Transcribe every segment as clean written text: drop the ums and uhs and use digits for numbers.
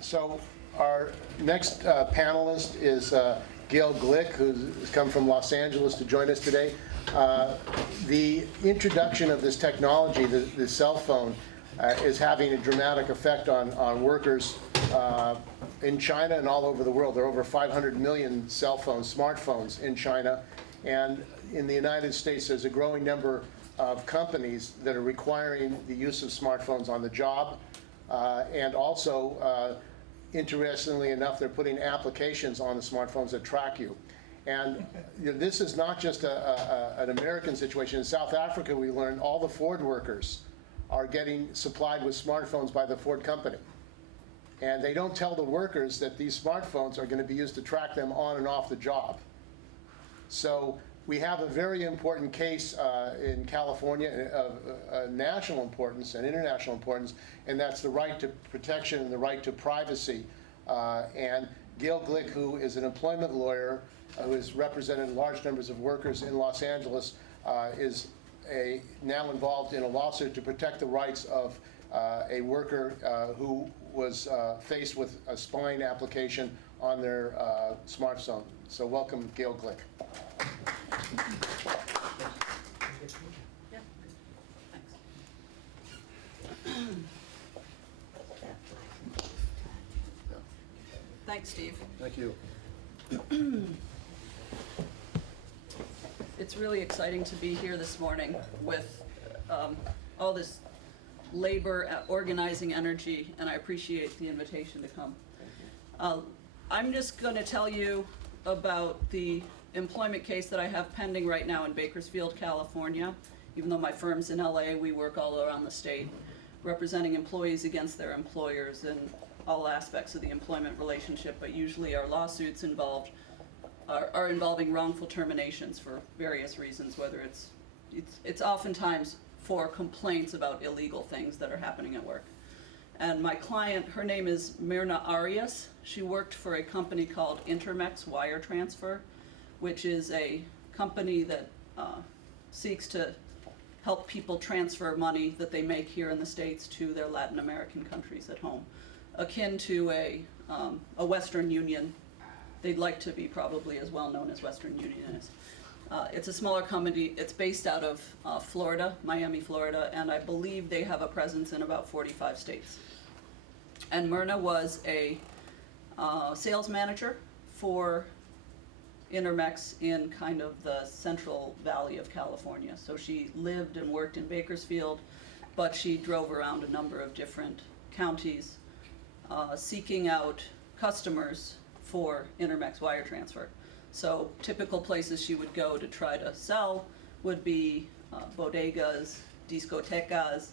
So our next panelist is Gail Glick, who's come from Los Angeles to join us today. The introduction of this technology, the cell phone, is having a dramatic effect on workers in China and all over the world. There are over 500 million cell phones, smartphones in China. And in the United States, there's a growing number of companies that are requiring the use of smartphones on the job. And also, interestingly enough, they're putting applications on the smartphones that track you. And this is not just an American situation. In South Africa, we learned all the Ford workers are getting supplied with smartphones by the Ford company. And they don't tell the workers that these smartphones are going to be used to track them on and off the job. So we have a very important case in California of national importance and international importance, and that's the right to protection and the right to privacy. And Gail Glick, who is an employment lawyer who has represented large numbers of workers in Los Angeles, is now involved in a lawsuit to protect the rights of a worker who was faced with a spying application on their smartphone. So welcome, Gail Glick. Yeah, thanks. Thanks, Steve. Thank you. It's really exciting to be here this morning with all this labor organizing energy, and I appreciate the invitation to come. I'm just going to tell you about the employment case that I have pending right now in Bakersfield, California. Even though my firm's in LA, we work all around the state, representing employees against their employers in all aspects of the employment relationship, but usually our lawsuits are involving wrongful terminations for various reasons, whether it's oftentimes for complaints about illegal things that are happening at work. And my client, her name is Myrna Arias. She worked for a company called Intermex Wire Transfer, which is a company that seeks to help people transfer money that they make here in the States to their Latin American countries at home, akin to a Western Union. They'd like to be probably as well known as Western Union is. It's a smaller company. It's based out of Florida, Miami, Florida, and I believe they have a presence in about 45 states. And Myrna was a sales manager for Intermex in kind of the Central Valley of California. So she lived and worked in Bakersfield, but she drove around a number of different counties seeking out customers for Intermex Wire Transfer. So typical places she would go to try to sell would be bodegas, discotecas,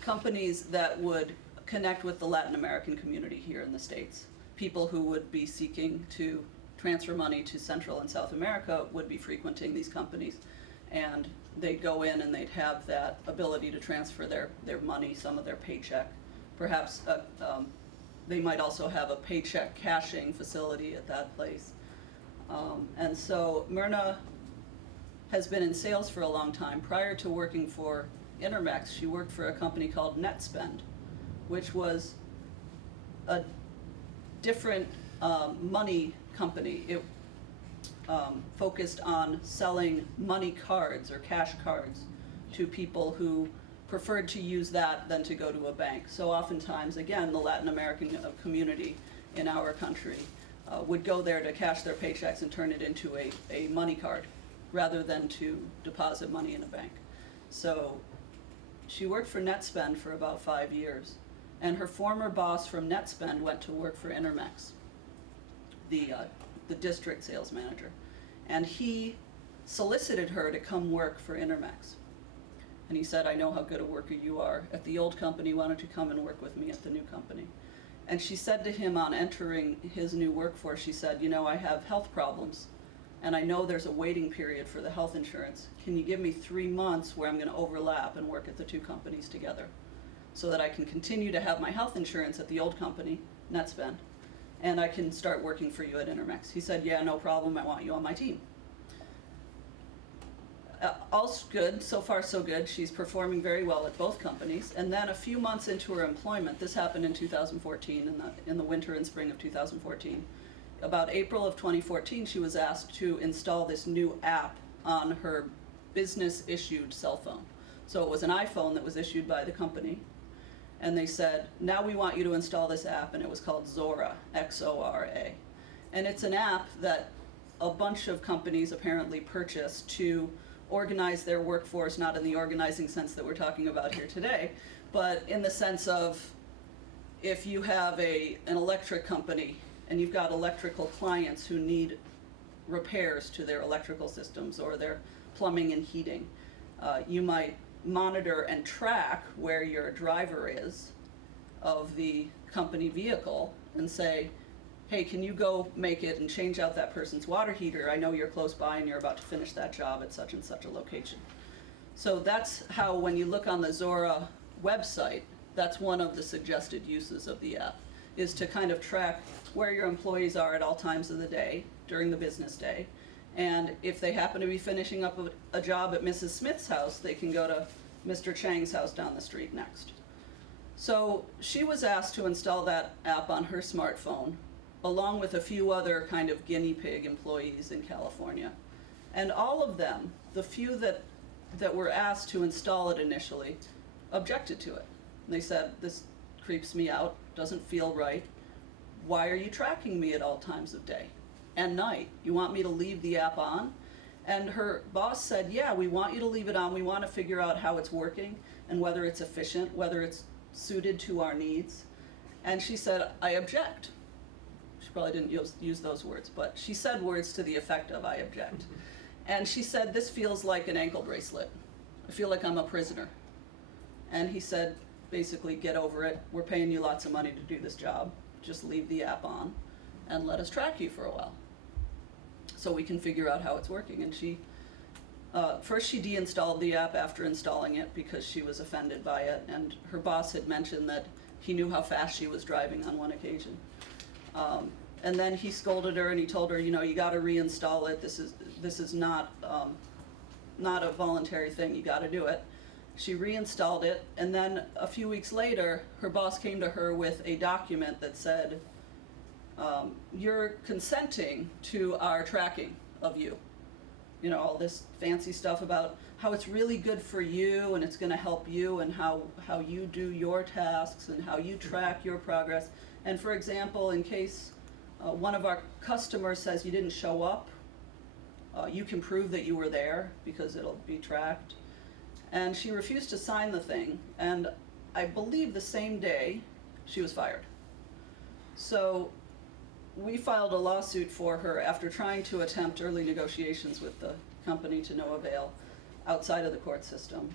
companies that would connect with the Latin American community here in the States. People who would be seeking to transfer money to Central and South America would be frequenting these companies, and they'd go in and they'd have that ability to transfer their money, some of their paycheck. Perhaps they might also have a paycheck cashing facility at that place. And so Myrna has been in sales for a long time. Prior to working for Intermex, she worked for a company called NetSpend, which was a different money company. It focused on selling money cards or cash cards to people who preferred to use that than to go to a bank. So oftentimes, again, the Latin American community in our country would go there to cash their paychecks and turn it into a money card rather than to deposit money in a bank. So she worked for NetSpend for about 5 years, and her former boss from NetSpend went to work for Intermex, the district sales manager, and he solicited her to come work for Intermex. And he said, "I know how good a worker you are at the old company, why don't you come and work with me at the new company?" And she said to him on entering his new workforce, she said, "You know, I have health problems, and I know there's a waiting period for the health insurance. Can you give me 3 months where I'm going to overlap and work at the two companies together so that I can continue to have my health insurance at the old company, NetSpend, and I can start working for you at Intermex?" He said, "Yeah, no problem, I want you on my team." all's good, so far so good. She's performing very well at both companies. And then a few months into her employment, this happened in 2014, in the winter and spring of 2014. About April of 2014, she was asked to install this new app on her business-issued cell phone. So it was an iPhone that was issued by the company. And they said, now we want you to install this app, and it was called Zora, Xora. And it's an app that a bunch of companies apparently purchased to organize their workforce, not in the organizing sense that we're talking about here today, but in the sense of if you have an electric company and you've got electrical clients who need repairs to their electrical systems or their plumbing and heating, you might monitor and track where your driver is of the company vehicle and say, hey, can you go make it and change out that person's water heater? I know you're close by and you're about to finish that job at such and such a location. So that's how, when you look on the Zora website, that's one of the suggested uses of the app, is to kind of track where your employees are at all times of the day, during the business day. And if they happen to be finishing up a job at Mrs. Smith's house, they can go to Mr. Chang's house down the street next. So she was asked to install that app on her smartphone, along with a few other kind of guinea pig employees in California. And all of them, the few that were asked to install it initially, objected to it. They said, this creeps me out, doesn't feel right. Why are you tracking me at all times of day and night? You want me to leave the app on? And her boss said, yeah, we want you to leave it on. We want to figure out how it's working and whether it's efficient, whether it's suited to our needs. And she said, I object. She probably didn't use those words, but she said words to the effect of, I object. And she said, this feels like an ankle bracelet. I feel like I'm a prisoner. And he said, basically, get over it. We're paying you lots of money to do this job. Just leave the app on and let us track you for a while so we can figure out how it's working. And she, first she deinstalled the app after installing it because she was offended by it. And her boss had mentioned that he knew how fast she was driving on one occasion. And then he scolded her and he told her, you know, you got to reinstall it. This is not a voluntary thing. You got to do it. She reinstalled it, and then a few weeks later, her boss came to her with a document that said, you're consenting to our tracking of you. You know, all this fancy stuff about how it's really good for you and it's going to help you and how you do your tasks and how you track your progress. And for example, in case one of our customers says you didn't show up, you can prove that you were there because it'll be tracked. And she refused to sign the thing, and I believe the same day she was fired. So we filed a lawsuit for her after trying to attempt early negotiations with the company to no avail outside of the court system.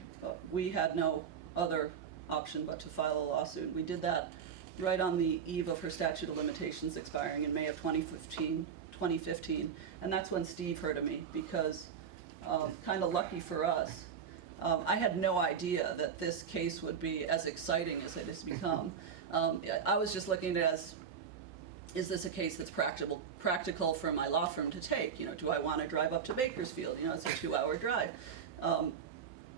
We had no other option but to file a lawsuit. We did that right on the eve of her statute of limitations expiring in May of 2015, and that's when Steve heard of me because, kind of lucky for us, I had no idea that this case would be as exciting as it has become. I was just looking at it as, is this a case that's practical for my law firm to take? You know, do I want to drive up to Bakersfield? You know, it's a 2-hour drive.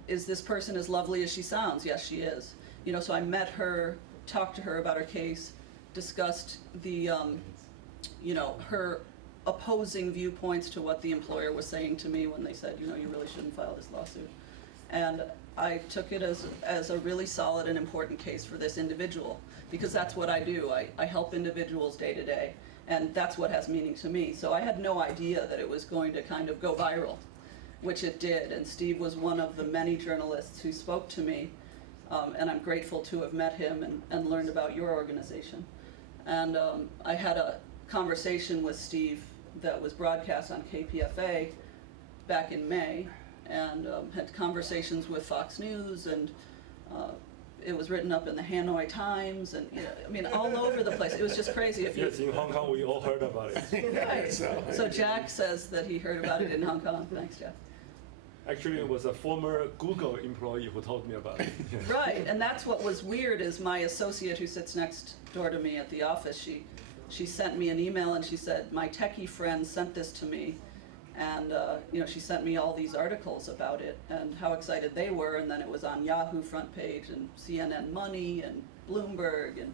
Is this person as lovely as she sounds? Yes, she is. You know, so I met her, talked to her about her case, discussed the, you know, her opposing viewpoints to what the employer was saying to me when they said, you know, you really shouldn't file this lawsuit. And I took it as a really solid and important case for this individual, because that's what I do. I help individuals day to day, and that's what has meaning to me. So I had no idea that it was going to kind of go viral, which it did. And Steve was one of the many journalists who spoke to me, and I'm grateful to have met him and learned about your organization. And I had a conversation with Steve that was broadcast on KPFA back in May, and had conversations with Fox News, and it was written up in the Hanoi Times, and you know, I mean, all over the place. It was just crazy. Yes, in Hong Kong, we all heard about it. Right. So Jack says that he heard about it in Hong Kong. Thanks, Jack. Actually, it was a former Google employee who told me about it. Right, and that's what was weird is my associate who sits next door to me at the office, she sent me an email and she said, my techie friend sent this to me, And, she sent me all these articles about it and how excited they were, and then it was on Yahoo front page and CNN Money and Bloomberg and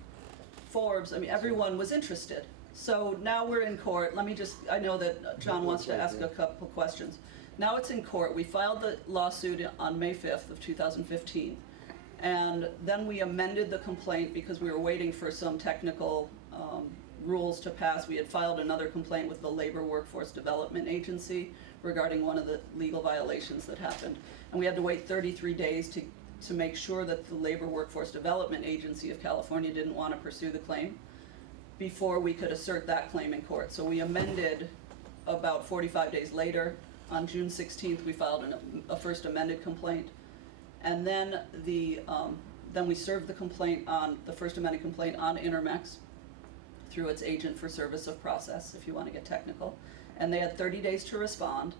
Forbes. I mean, everyone was interested. So now we're in court. I know that John wants to ask a couple questions. Now it's in court. We filed the lawsuit on May 5th of 2015. And then we amended the complaint because we were waiting for some technical rules to pass. We had filed another complaint with the Labor Workforce Development Agency regarding one of the legal violations that happened. And we had to wait 33 days to make sure that the Labor Workforce Development Agency of California didn't want to pursue the claim before we could assert that claim in court. So we amended about 45 days later. On June 16th, we filed a first amended complaint. And then we served the first amended complaint on Intermex through its agent for service of process, if you want to get technical. And they had 30 days to respond.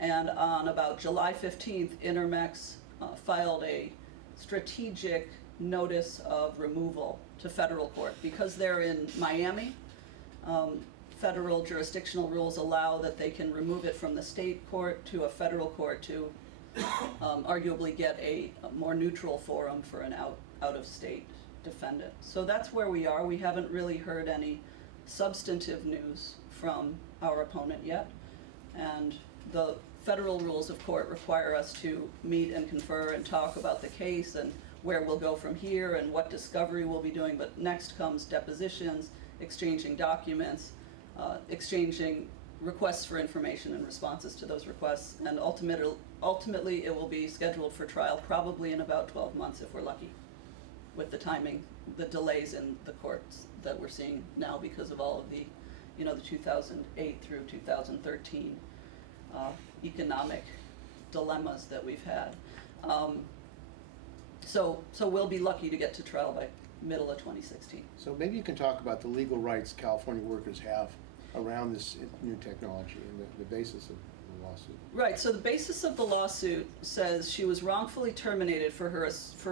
And on about July 15th, Intermex filed a strategic notice of removal to federal court. Because they're in Miami, federal jurisdictional rules allow that they can remove it from the state court to a federal court to arguably get a more neutral forum for an out-of-state defendant. So that's where we are. We haven't really heard any substantive news from our opponent yet. And the federal rules of court require us to meet and confer and talk about the case and where we'll go from here and what discovery we'll be doing. But next comes depositions, exchanging documents, exchanging requests for information and responses to those requests, and ultimately it will be scheduled for trial probably in about 12 months if we're lucky, with the timing, the delays in the courts that we're seeing now because of all of the, the 2008 through 2013 economic dilemmas that we've had. So we'll be lucky to get to trial by middle of 2016. So maybe you can talk about the legal rights California workers have around this new technology and the basis of the lawsuit. Right, so the basis of the lawsuit says she was wrongfully terminated for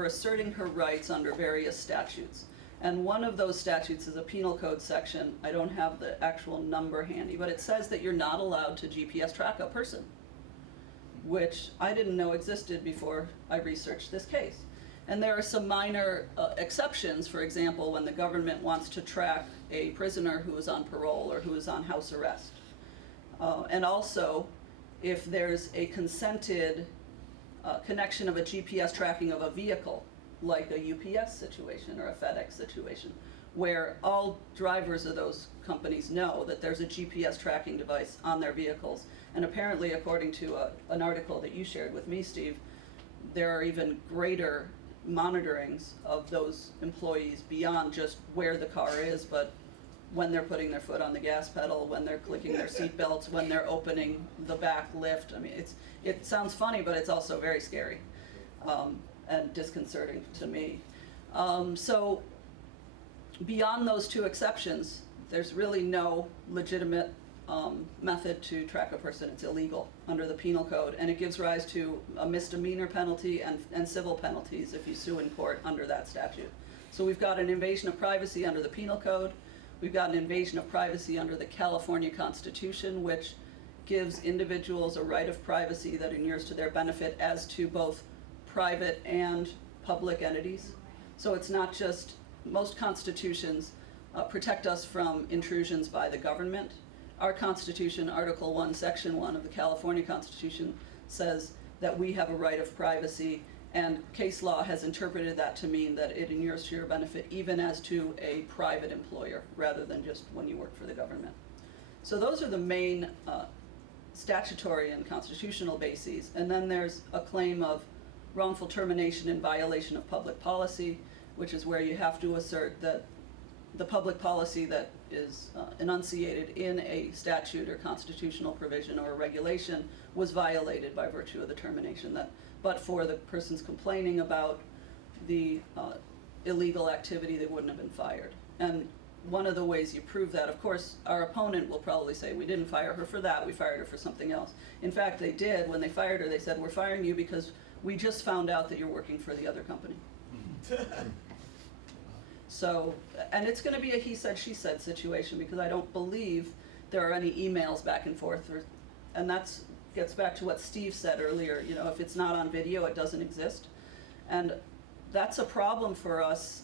asserting her rights under various statutes. And one of those statutes is a penal code section. I don't have the actual number handy, but it says that you're not allowed to GPS track a person, which I didn't know existed before I researched this case. And there are some minor exceptions. For example, when the government wants to track a prisoner who is on parole or who is on house arrest. And also, if there's a consented connection of a GPS tracking of a vehicle, like a UPS situation or a FedEx situation, where all drivers of those companies know that there's a GPS tracking device on their vehicles. And apparently, according to an article that you shared with me, Steve, there are even greater monitorings of those employees beyond just where the car is, but when they're putting their foot on the gas pedal, when they're clicking their seat belts, when they're opening the back lift. I mean, it sounds funny, but it's also very scary and disconcerting to me. So beyond those two exceptions, there's really no legitimate method to track a person. It's illegal under the penal code, and it gives rise to a misdemeanor penalty and civil penalties if you sue in court under that statute. So we've got an invasion of privacy under the penal code. We've got an invasion of privacy under the California Constitution, which gives individuals a right of privacy that inures to their benefit as to both private and public entities. So it's not just, most constitutions protect us from intrusions by the government. Our Constitution, Article 1, Section 1 of the California Constitution, says that we have a right of privacy, and case law has interpreted that to mean that it inures to your benefit even as to a private employer, rather than just when you work for the government. So those are the main statutory and constitutional bases. And then there's a claim of wrongful termination in violation of public policy, which is where you have to assert that the public policy that is enunciated in a statute or constitutional provision or a regulation was violated by virtue of the termination, but for the persons complaining about the illegal activity, they wouldn't have been fired. And one of the ways you prove that, of course, our opponent will probably say, we didn't fire her for that, we fired her for something else. In fact, they did. When they fired her, they said, we're firing you because we just found out that you're working for the other company. So, and it's going to be a he said, she said situation, because I don't believe there are any emails back and forth or And that's, gets back to what Steve said earlier, you know, if it's not on video, it doesn't exist. And that's a problem for us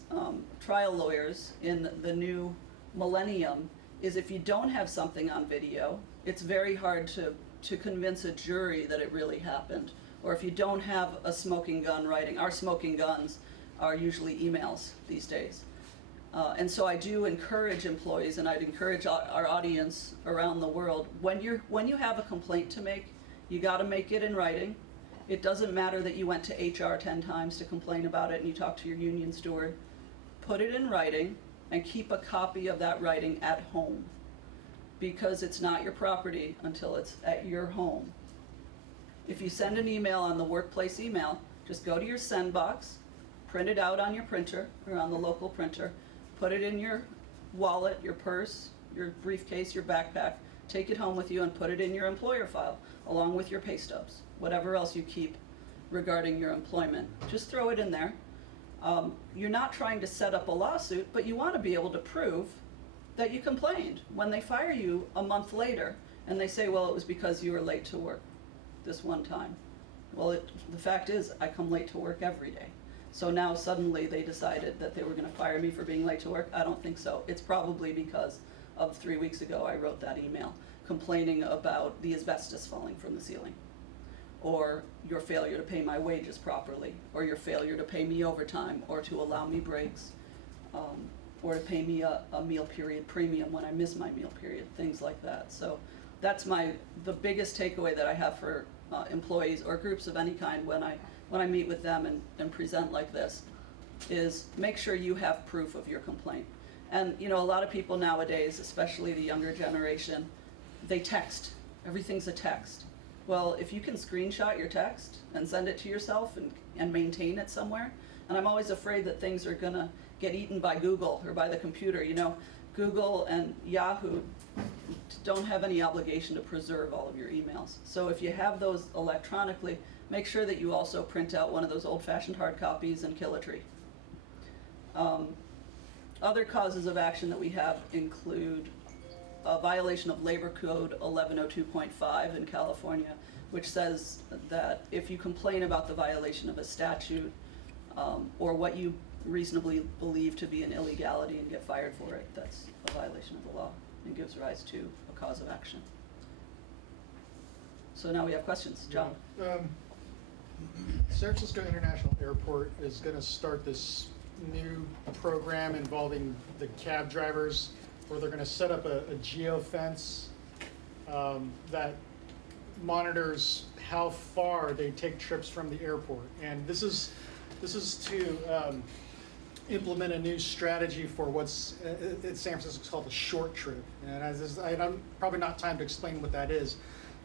trial lawyers in the new millennium, is if you don't have something on video, it's very hard to convince a jury that it really happened. Or if you don't have a smoking gun writing, our smoking guns are usually emails these days. And so I do encourage employees, and I'd encourage our audience around the world, when you have a complaint to make, you gotta make it in writing. It doesn't matter that you went to HR 10 times to complain about it and you talked to your union steward. Put it in writing and keep a copy of that writing at home, because it's not your property until it's at your home. If you send an email on the workplace email, just go to your send box, print it out on your printer or on the local printer, put it in your wallet, your purse, your briefcase, your backpack, take it home with you and put it in your employer file, along with your pay stubs, whatever else you keep regarding your employment. Just throw it in there. You're not trying to set up a lawsuit, but you want to be able to prove that you complained. When they fire you a month later and they say, well, it was because you were late to work this one time. Well, the fact is, I come late to work every day. So now suddenly they decided that they were going to fire me for being late to work? I don't think so. It's probably because of 3 weeks ago I wrote that email complaining about the asbestos falling from the ceiling, or your failure to pay my wages properly, or your failure to pay me overtime, or to allow me breaks, or to pay me a meal period premium when I miss my meal period, things like that. So that's the biggest takeaway that I have for employees or groups of any kind when I meet with them and present like this, is make sure you have proof of your complaint. And you know, a lot of people nowadays, especially the younger generation, they text. Everything's a text. Well, if you can screenshot your text and send it to yourself and maintain it somewhere, and I'm always afraid that things are gonna get eaten by Google or by the computer. You know, Google and Yahoo don't have any obligation to preserve all of your emails. So if you have those electronically, make sure that you also print out one of those old-fashioned hard copies and kill a tree. Other causes of action that we have include a violation of Labor Code 1102.5 in California, which says that if you complain about the violation of a statute or what you reasonably believe to be an illegality and get fired for it, that's a violation of the law and gives rise to a cause of action. So now we have questions. John? San Francisco International Airport is going to start this new program involving the cab drivers, where they're going to set up a geofence that monitors how far they take trips from the airport. And this is to implement a new strategy for what's in San Francisco called a short trip. And I'm probably not time to explain what that is.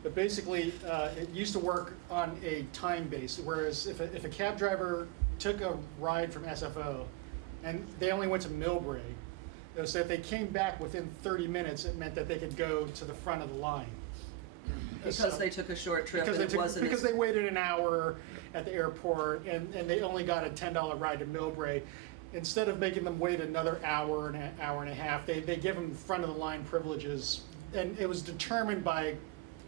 But basically, it used to work on a time base, whereas if a cab driver took a ride from SFO and they only went to Millbrae, so if they came back within 30 minutes, it meant that they could go to the front of the line. Because they took a short trip and it wasn't... Because they waited an hour at the airport and they only got a $10 ride to Millbrae. Instead of making them wait another hour and a half, they give them front of the line privileges. And it was determined by,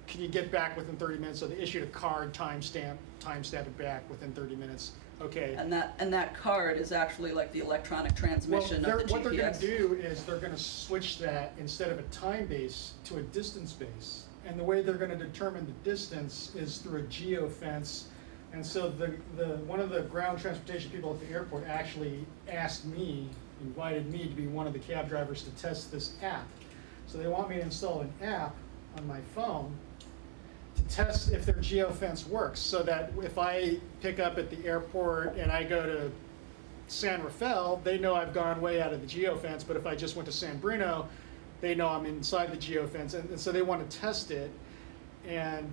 can you get back within 30 minutes? So they issued a card, timestamp it back within 30 minutes. Okay. And that card is actually like the electronic transmission of the GPS. What they're going to do is they're going to switch that, instead of a time base, to a distance base. And the way they're going to determine the distance is through a geofence. And so one of the ground transportation people at the airport actually invited me to be one of the cab drivers to test this app. So they want me to install an app on my phone to test if their geofence works, so that if I pick up at the airport and I go to San Rafael, they know I've gone way out of the geofence, but if I just went to San Bruno, they know I'm inside the geofence, and so they want to test it. And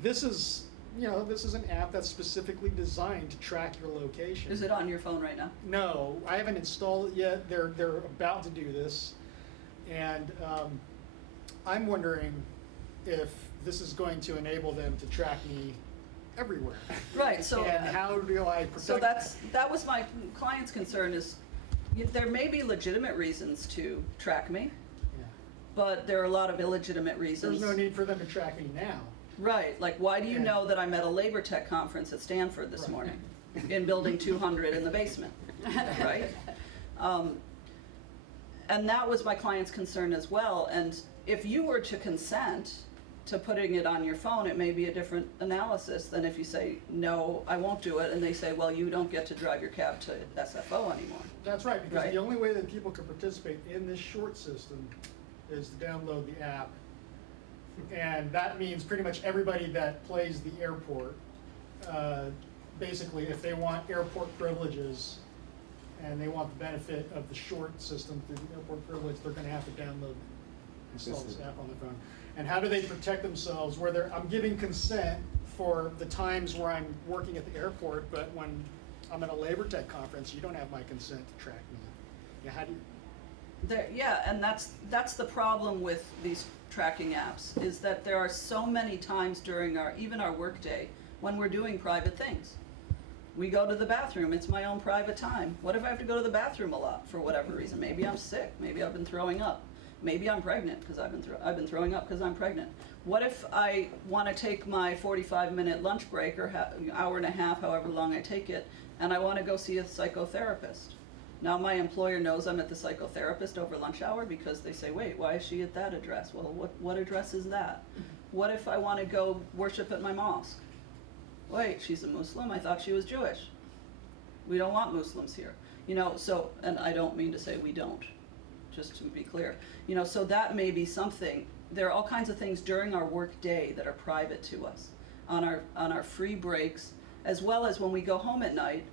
this is an app that's specifically designed to track your location. Is it on your phone right now? No, I haven't installed it yet. They're about to do this, and I'm wondering if this is going to enable them to track me everywhere. Right. So and how do I protect? So that was my client's concern, is there may be legitimate reasons to track me, but there are a lot of illegitimate reasons. There's no need for them to track me now. Right, like why do you Yeah. know that I'm at a LaborTech conference at Stanford this Right. morning? In building 200 in the basement, right? And that was my client's concern as well, and if you were to consent to putting it on your phone, it may be a different analysis than if you say, no, I won't do it, and they say, well, you don't get to drive your cab to SFO anymore. That's right, because Right. the only way that people can participate in this short system is to download the app. And that means pretty much everybody that plays the airport, basically, if they want airport privileges and they want the benefit of the short system through the airport privilege, they're gonna have to install this app on their phone. And how do they protect themselves, where I'm giving consent for the times where I'm working at the airport, but when I'm at a LaborTech conference, you don't have my consent to track me. Yeah, how do you? Yeah, and that's the problem with these tracking apps, is that there are so many times during even our workday when we're doing private things. We go to the bathroom, it's my own private time. What if I have to go to the bathroom a lot for whatever reason? Maybe I'm sick, maybe I've been throwing up. Maybe I'm pregnant because I've been throwing up because I'm pregnant. What if I want to take my 45-minute lunch break or hour and a half, however long I take it, and I want to go see a psychotherapist? Now my employer knows I'm at the psychotherapist over lunch hour because they say, wait, why is she at that address? Well, what address is that? What if I want to go worship at my mosque? Wait, she's a Muslim? I thought she was Jewish. We don't want Muslims here. So, and I don't mean to say we don't, just to be clear. So that may be something. There are all kinds of things during our work day that are private to us, on our free breaks, as well as when we go home at night,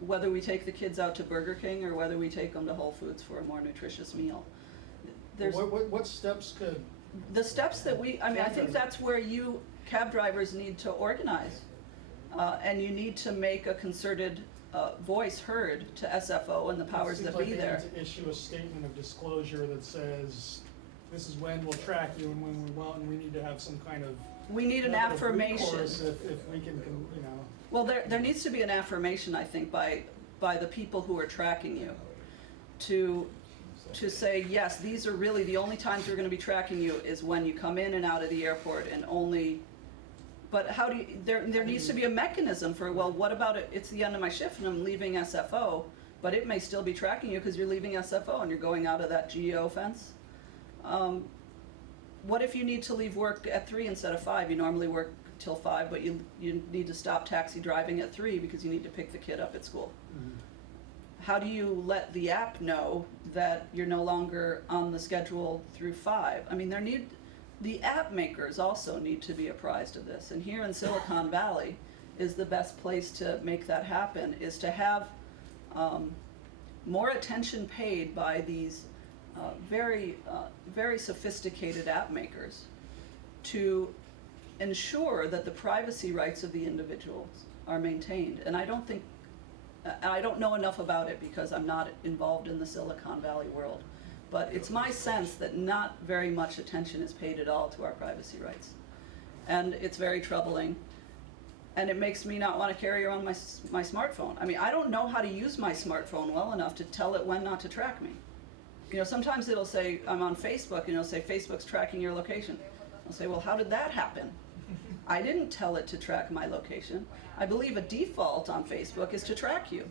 whether we take the kids out to Burger King or whether we take them to Whole Foods for a more nutritious meal. There's What steps could? the steps that I think that's where you cab drivers need to organize. And you need to make a concerted voice heard to SFO and the powers that be there. It seems like they need to issue a statement of disclosure that says, this is when we'll track you and when we won't, and we need to have some kind of. We need an method of affirmation. recourse if we can. Well, there needs to be an affirmation, I think, by the people who are tracking you to say, yes, these are really the only times we're going to be tracking you is when you come in and out of the airport, and only. But how do you, there needs to be a mechanism for, well, what about it's the end of my shift and I'm leaving SFO, but it may still be tracking you because you're leaving SFO and you're going out of that GEO fence. What if you need to leave work at 3 instead of 5? You normally work till 5, but you need to stop taxi driving at 3 because you need to pick the kid up at school. Mm-hmm. How do you let the app know that you're no longer on the schedule through 5? I mean, the app makers also need to be apprised of this. And here in Silicon Valley is the best place to make that happen, is to have more attention paid by these very sophisticated app makers to ensure that the privacy rights of the individuals are maintained. And I don't know enough about it because I'm not involved in the Silicon Valley world. But it's my sense that not very much attention is paid at all to our privacy rights. And it's very troubling. And it makes me not want to carry around my smartphone. I mean, I don't know how to use my smartphone well enough to tell it when not to track me. Sometimes it'll say, I'm on Facebook, and it'll say, Facebook's tracking your location. I'll say, well, how did that happen? I didn't tell it to track my location. I believe a default on Facebook is to track you.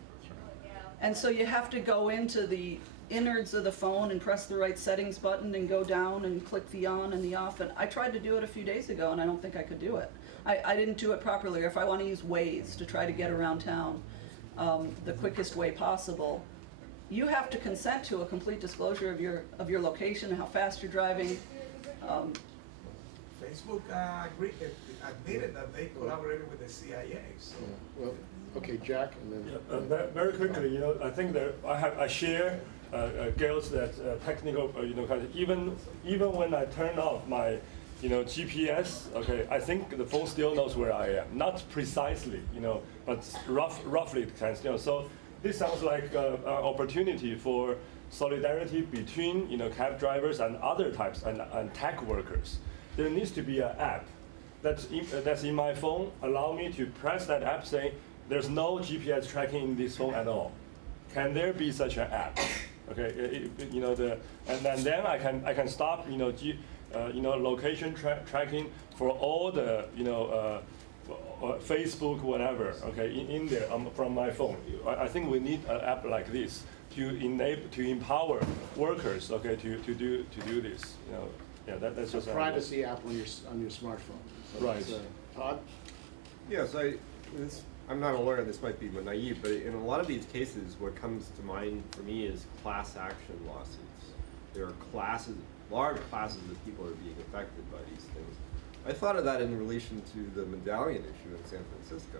And so you have to go into the innards of the phone and press the right settings button and go down and click the on and the off. And I tried to do it a few days ago and I don't think I could do it. I didn't do it properly. Or if I want to use Waze to try to get around town the quickest way possible, you have to consent to a complete disclosure of your location, how fast you're driving. Facebook admitted that they collaborated with the CIA. So. Well, okay, Jack, and then. Very quickly, I think that I share Gail's technical, kind of even when I turn off my, GPS, okay, I think the phone still knows where I am. Not precisely, but roughly it can. So this sounds like an opportunity for solidarity between, cab drivers and other types and tech workers. There needs to be an app that's in my phone. Allow me to press that app, saying there's no GPS tracking in this phone at all. Can there be such an app? Okay, you know and then I can stop location tracking for all the Facebook whatever. Okay, in there from my phone. I think we need an app like this to empower workers. Okay, to do this. Yeah, that's just Privacy app on your smartphone. So Right. it's, Todd? Yes, I'm not a lawyer, this might be naive, but in a lot of these cases, what comes to mind for me is class action lawsuits. There are large classes of people are being affected by these things. I thought of that in relation to the medallion issue in San Francisco.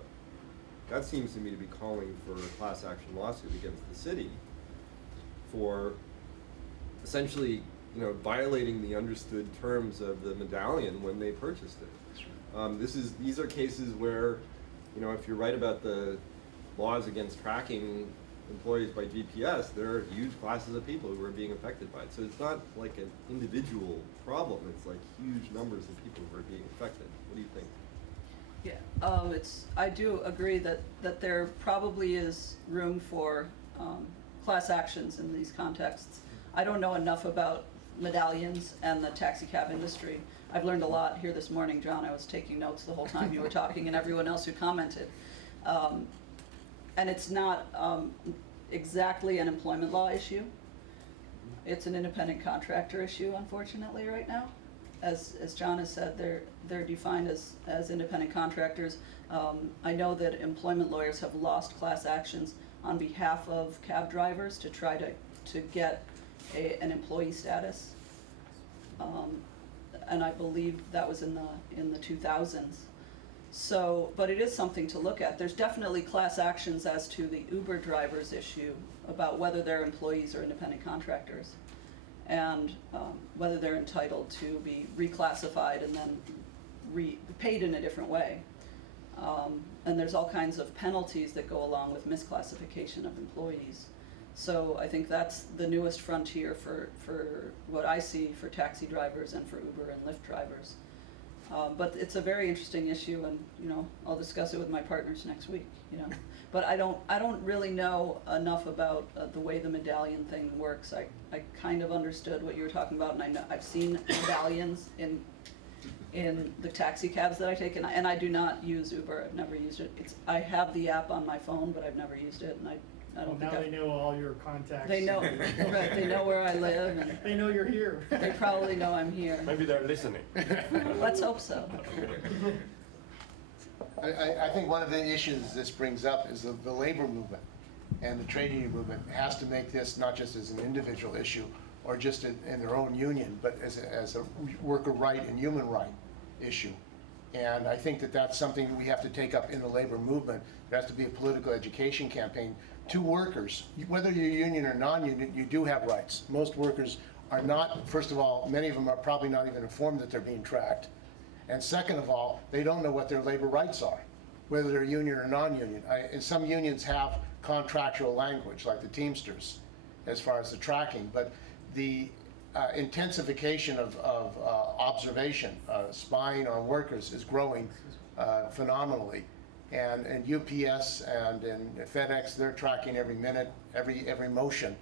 That seems to me to be calling for a class action lawsuit against the city for essentially, violating the understood terms of the medallion when they purchased it. These are cases where, if you're right about the laws against tracking employees by GPS, there are huge classes of people who are being affected by it. So it's not like an individual problem, it's like huge numbers of people who are being affected. What do you think? Yeah, I do agree that there probably is room for class actions in these contexts. I don't know enough about medallions and the taxi cab industry. I've learned a lot here this morning, John. I was taking notes the whole time you were talking, and everyone else who commented. And it's not exactly an employment law issue. It's an independent contractor issue, unfortunately, right now. As John has said, they're defined as independent contractors. I know that employment lawyers have lost class actions on behalf of cab drivers to try to get an employee status. And I believe that was in the 2000s. So, but it is something to look at. There's definitely class actions as to the Uber drivers issue about whether they're employees or independent contractors, and whether they're entitled to be reclassified and then paid in a different way. And there's all kinds of penalties that go along with misclassification of employees. So I think that's the newest frontier for what I see for taxi drivers and for Uber and Lyft drivers. But it's a very interesting issue, and I'll discuss it with my partners next week. But I don't really know enough about the way the medallion thing works. I kind of understood what you were talking about, and I've seen medallions in the taxi cabs that I take, and I do not use Uber. I've never used it. I have the app on my phone, but I've never used it, and I don't think Now they know all your contacts. They know, right, they know where I live, and They know you're here. they probably know I'm here. Maybe they're listening. Let's hope so. I think one of the issues this brings up is the labor movement, and the trade union movement has to make this not just as an individual issue or just in their own union, but as a worker right and human right issue. And I think that's something we have to take up in the labor movement. There has to be a political education campaign to workers. Whether you're union or non-union, you do have rights. Most workers are not, first of all, many of them are probably not even informed that they're being tracked. And second of all, they don't know what their labor rights are, whether they're union or non-union. And some unions have contractual language, like the Teamsters, as far as the tracking. But the intensification of observation, spying on workers is growing phenomenally. And UPS and FedEx, they're tracking every minute, every motion.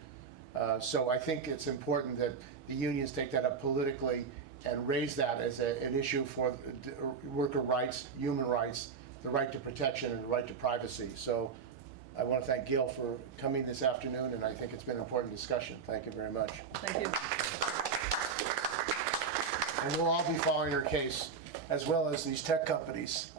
So I think it's important that the unions take that up politically and raise that as an issue for worker rights, human rights, the right to protection and the right to privacy. So I want to thank Gail for coming this afternoon, and I think it's been an important discussion. Thank you very much. Thank you. And we'll all be following her case, as well as these tech companies.